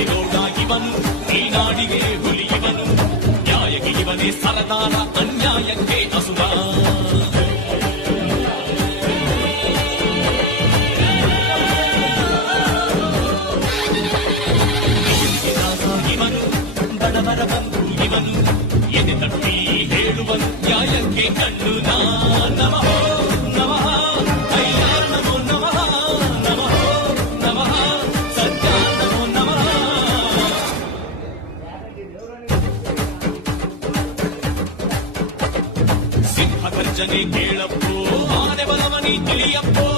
ಮುದಿಗೋಡ ಇವನು ಈ ನಾಡಿಗೆ ಹುಲಿ ಇವನು ನ್ಯಾಯಕ್ಕೆ ಇವನೇ ಸರದಾರ ಅನ್ಯಾಯಕ್ಕೆ ಅಸುರ ಇವನು ಬಡವರ ಬಂಧು ಇವನು ಎದೆ ತಟ್ಟಿ ಹೇಳುವನು ನ್ಯಾಯಕ್ಕೆ ಕಣ್ಣು ನಮಃ ನಮಃ ಅಯ್ಯ ನಮೋ ನಮಃ ನಮಃ ನಮಃ ಸತ್ಯ ನಮೋ ನಮಃ ಸಿಂಹ ಗರ್ಜನೆ ಕೇಳಪ್ಪೋ ಆನೆ ಬಲವನಿ ತಿಳಿಯಪ್ಪೋ